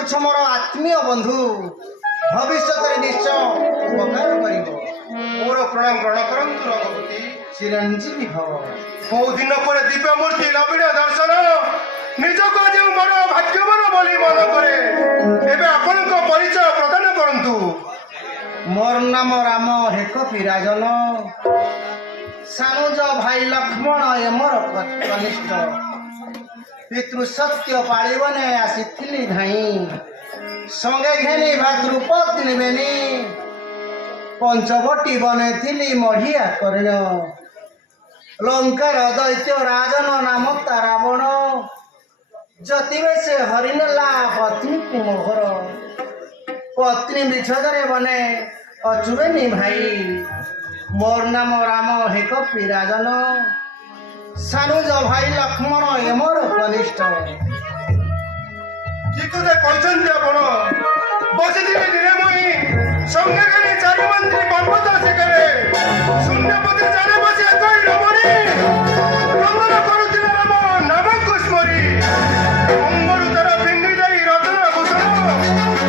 ହେଉଛ ମୋର ଆତ୍ମୀୟ ବନ୍ଧୁ ଭବିଷ୍ୟତରେ ନିଶ୍ଚୟ ଉପକାର କରିବ। ମୋର ପ୍ରଣାମ ଗ୍ରହଣ କରନ୍ତୁ ରଘୁପତି। ଚିରଞ୍ଜୀବୀ ଭବ। ବହୁ ଦିନ ପରେ ଦିବ୍ୟ ମୂର୍ତ୍ତି ଲବିଣ ଦର୍ଶନ ନିଜକୁ ଯେଉଁ ବଡ଼ ଭାଗ୍ୟବାନ ବୋଲି ମନେ କରେ। ଏବେ ଆପଣଙ୍କ ପରିଚୟ ପ୍ରଦାନ କରନ୍ତୁ। ମୋର ନାମ ରାମ ହେକ ପିରାଜନ। ସାନୁଜ ଭାଇ ଲକ୍ଷ୍ମଣ ଏ ମୋର କନିଷ୍ଠ। ପିତୃ ସତ୍ୟ ପାଳିବନେ ଆସିଥିଲି ଧାଇଁ। ସଙ୍ଗେ ଘେନି ଭାତୃପତ୍ନୀ ବେନି। ପଞ୍ଚବଟୀ ବନେଇଥିଲି ମଢିଆ କରିଣ। ଲଙ୍କାର ଦୈତ୍ୟ ରାଜନ ନାମ ତା ରାବଣ। ଯତିବେ ସେ ହରିନେଲା ପତ୍ନୀକୁ ମୋହର। ପତ୍ନୀ ବିଚ୍ଛେଦରେ ବନେ ଅଚୁବେନି ଭାଇ। ମୋର ନାମ ରାମ ହେକ ପିରାଜନ। ସାନୁଜ ଭାଇ ଲକ୍ଷ୍ମଣ ଏ ମୋର କନିଷ୍ଠ। ଠିକ କଥା କହିଛନ୍ତି ଆପଣ। ବସିଥିବେ ଦିନେ ମୁଇଁ ସଙ୍ଗେ ଘେନି ଚାରି ମନ୍ତ୍ରୀ ପର୍ବତ ଶିଖରେ ଶୂନ୍ୟପତି ଚାରେ ବସି ଏକଇ ରମଣୀ ରମଣ କରୁଥିଲା ରାମ ନାମକୁ ସ୍ମରି। ଅଙ୍ଗରୁ ତାର ଫିଙ୍ଗି ଦେଇ ରତ୍ନ ଭୂଷଣ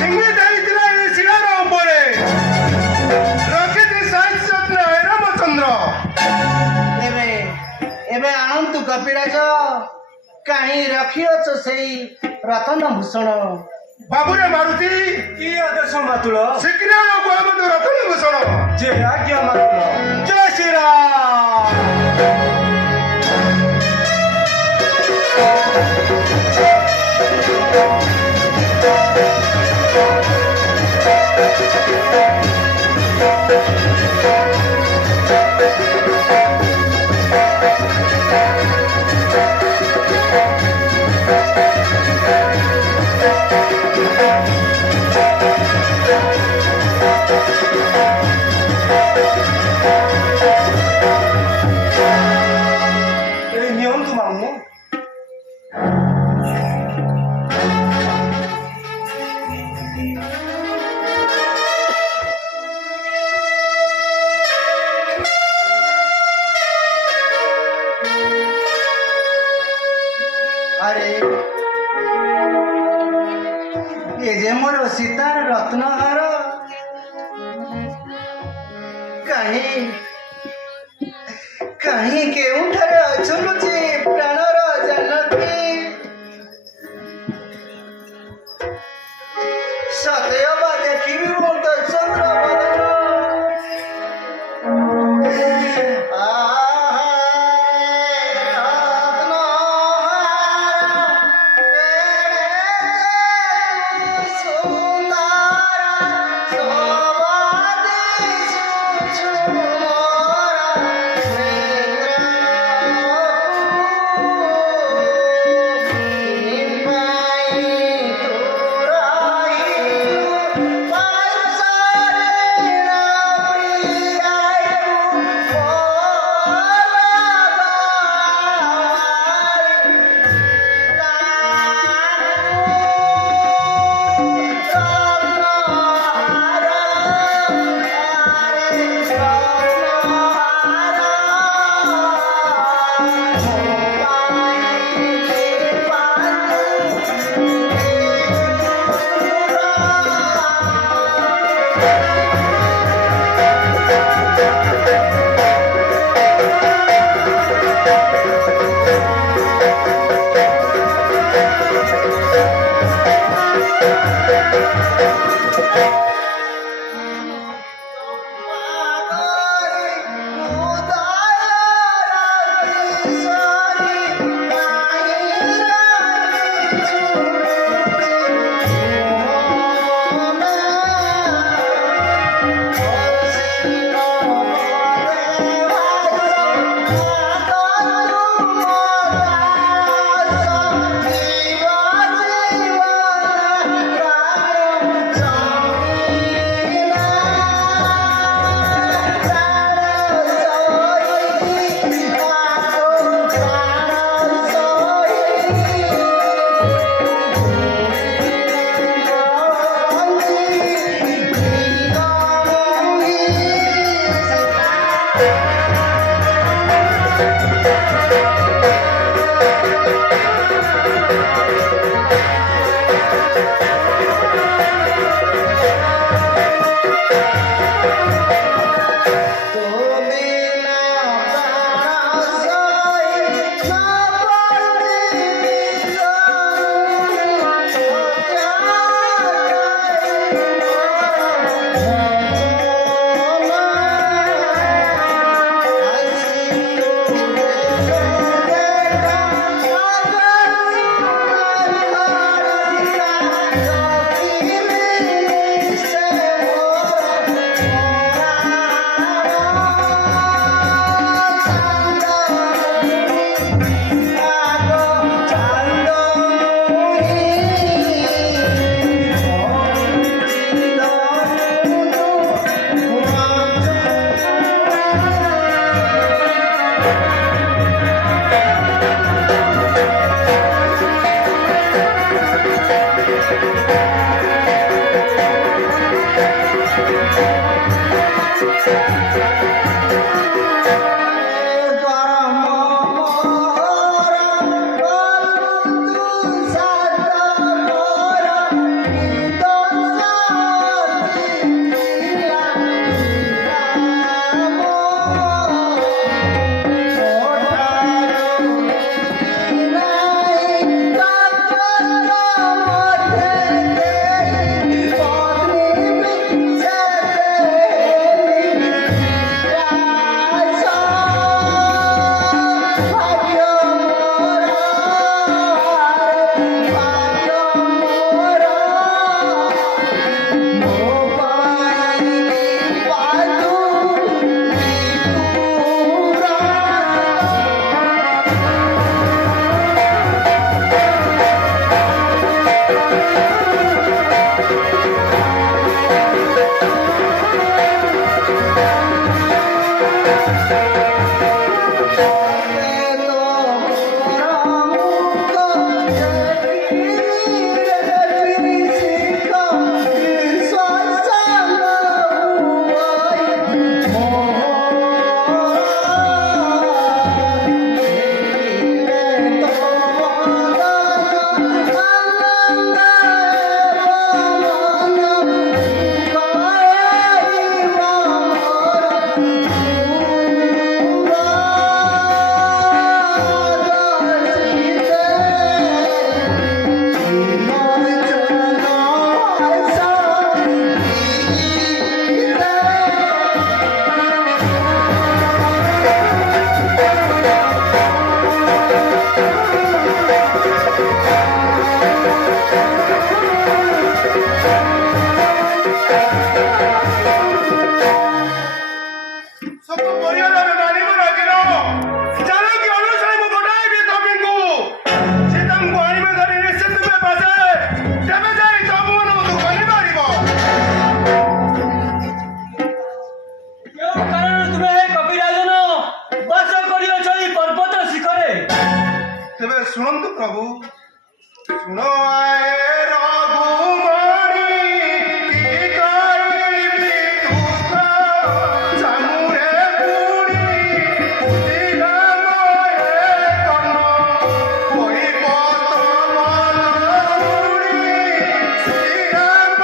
ଫିଙ୍ଗି ଦେଇଥିଲା ଏ ଶିଳାର ଉପରେ। ରଖିଛି ସାହିତ୍ୟ ଯତ୍ନ ଏ ରାମଚନ୍ଦ୍ର। ଏବେ ଏବେ ଆଣନ୍ତୁ କପିରାଜ। କାହିଁ ରଖିଅଛ ସେଇ ରତନ ଭୂଷଣ। ବାବୁରେ ମାରୁତି କି ଆଦେଶ ମାତୁଳ? ଶୀଘ୍ର କୁହନ୍ତୁ ରତ୍ନ ଭୂଷଣ। ଯେ ଆଜ୍ଞା ମାତୁଳ। ଜୟ এই নিয়মটো মানো। আরে ଏ ଯେ ମୋର ସୀତାର ରତ୍ନହାର। କାହିଁ କାହିଁ କେଉଁଠାରେ ଅଛୁଲୁଛି ପ୍ରାଣର ଜାନକୀ। ସତେଅବା ଦେଖିବି ମୁଁ ତ ଚନ୍ଦ୍ର ବଦନ। ସବୁ ପରିବାରର ମାଲିକ ରାଜିର ଜାନକୀ ଅନୁସାରେ ମୁଁ ଗୋଟାଏ କବିଙ୍କୁ ସୀତାଙ୍କୁ ଆଣିବେ ଧରି ନିଶ୍ଚିତ ତୁମେ ବାଜେ ତେବେ ଯାଇ ତମମାନଙ୍କୁ କହିପାରିବ। କେଉଁ କାରଣରୁ ତୁମେ ହେ କବିରାଜନ ବାସ କରିଅଛ ଏହି ପର୍ବତ ଶିଖରେ? ତେବେ ଶୁଣନ୍ତୁ ପ୍ରଭୁ, ଶୁଣ ଆଏ ରଘୁମଣି କି କରିବି ଦୁଃଖ ଜାନୁରେ ପୁଣି ଶ୍ରୀରାମ ଏ କର୍ଣ୍ଣ କହିବ ତମର ପୁଣି ଶ୍ରୀରାମ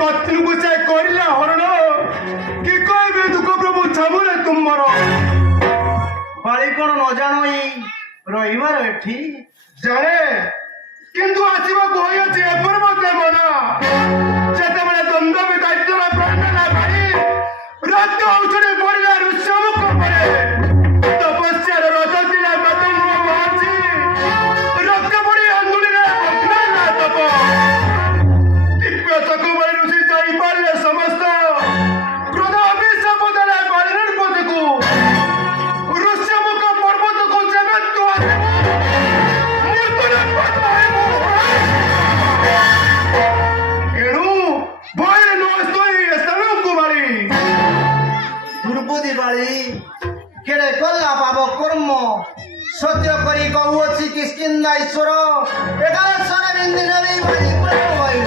ପତ୍ନୀକୁ ସେ କରିଲା ହରଣ କି କହିବେ ଦୁଃଖ ପ୍ରଭୁ ଛାମୁରେ ତୁମର ବାଳି କଣ ନ ଜାଣଇ ରହିବାର ଏଠି ଜାଣେ କିନ୍ତୁ ଆସିବାକୁ ହୋଇଅଛି ଏପର୍ଯ୍ୟନ୍ତ ମନ ଯେତେବେଳେ ଦ୍ୱନ୍ଦ୍ୱ ବିଦାୟିତ୍ୱର ପ୍ରାଣନା ବାଡ଼ି ରକ୍ତ ଉଛୁଳି ପଡ଼ିଲା ଋଷ୍ୟମୁଖ ପରେ ତପସ୍ୟାର ରଜ ଥିଲା ମତଙ୍ଗ ମହର୍ଷି ରକ୍ତ ପଡ଼ି ଅଙ୍ଗୁଳିରେ ଅଗ୍ନାଲା ତପ ଦିବ୍ୟ ଚକୁ ବଳି ଋଷି ଯାଇପାରିଲେ ସମସ୍ତ କ୍ରୋଧ ଅଭିଶାପ ଦେଲେ ବାଳି ନୃପତିକୁ ଋଷ୍ୟମୁଖ ପର୍ବତକୁ ଯେବେ ତୁ ଆସିବୁ ଏଣୁ ଭୟରେ ନ ଆସୁଇ ସ୍ଥାନକୁ ବାଳି ଦୁର୍ବୁଦ୍ଧି ବାଳି କେଡ଼େ କଲା ପାପ କର୍ମ ସତ୍ୟ କରି କହୁଅଛି କିସ୍କିନ୍ଦା ଈଶ୍ୱର ଏକାଶର ବିନ୍ଦି ନବୀ ବାଳି ପ୍ରାଣ ବାୟୁ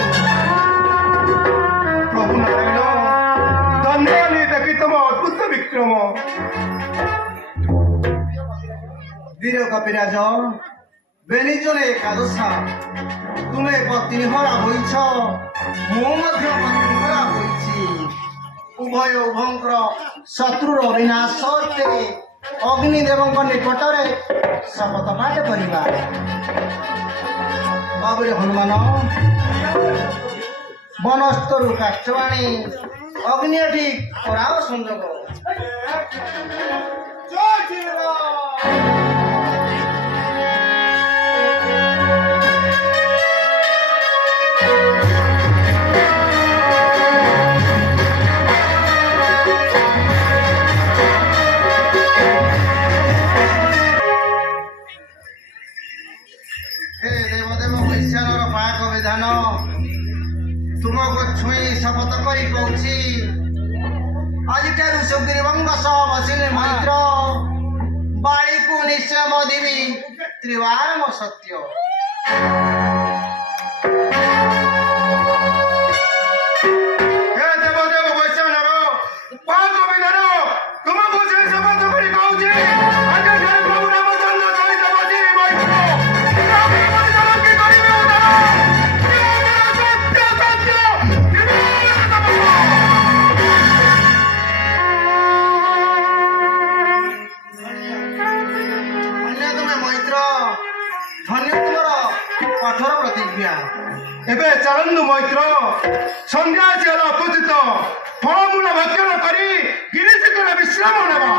ପ୍ରଭୁ ନାରାୟଣ ଧନ୍ୟବାଦ ଦେଖି ତମ ଅଦ୍ଭୁତ ବିକ୍ରମ ବୀର କପିରାଜ ବେନିଜନେ ଏକାଦଶା ତୁମେ ପତ୍ନୀ ହରା ହୋଇଛ ମୁଁ ମଧ୍ୟ ପତ୍ନୀ ହରା ହୋଇଛି ଉଭୟ ଉଭୟଙ୍କର ଶତ୍ରୁର ବିନାଶ ଅର୍ଥେ ଅଗ୍ନିଦେବଙ୍କ ନିକଟରେ ଶପଥ ପାଠ କରିବା ବାବୁରେ ହନୁମାନ ବନସ୍ତରୁ କାଠ ଆଣି ଅଗ୍ନି ଏଠି କରାଅ ସଂଯୋଗ ଜୟ ଶ୍ରୀରାମ हे देवदेव वैश्यानर पाक विधान तुमको छुई शपथ करी कौची आजिठारु सुग्रीवंग सह बसिले मैत्र बाड़ी को निश्चय बधिबी त्रिवारम सत्य हे ଦେବଦେବ ବୈଶ୍ୟାନର ପାକ ବିଧାନ ତୁମକୁ ସେ ଶପଥ କରି କହୁଛି ଆଜି ଠାରେ ପ୍ରଭୁ ରାମଚନ୍ଦ୍ର ସହିତ ବସି ବୈଠକ ରାମ ପରିଚାଳନା କି କରିବେ ଉଦ୍ଧାର ସତ୍ୟ ସତ୍ୟ ଅନ୍ୟ ତୁମେ ମୈତ୍ର ଧନ୍ୟ ତୁମର କଠୋର ପ୍ରତିଜ୍ଞା ଏବେ ଚାଲନ୍ତୁ ମୈତ୍ର ସନ୍ଧ୍ୟା ହେଲା ଉପସ୍ଥିତ ଫଳମୂଳ ଭକ୍ଷଣ କରି ଗିରିଶିଖର ବିଶ୍ରାମ ନେବା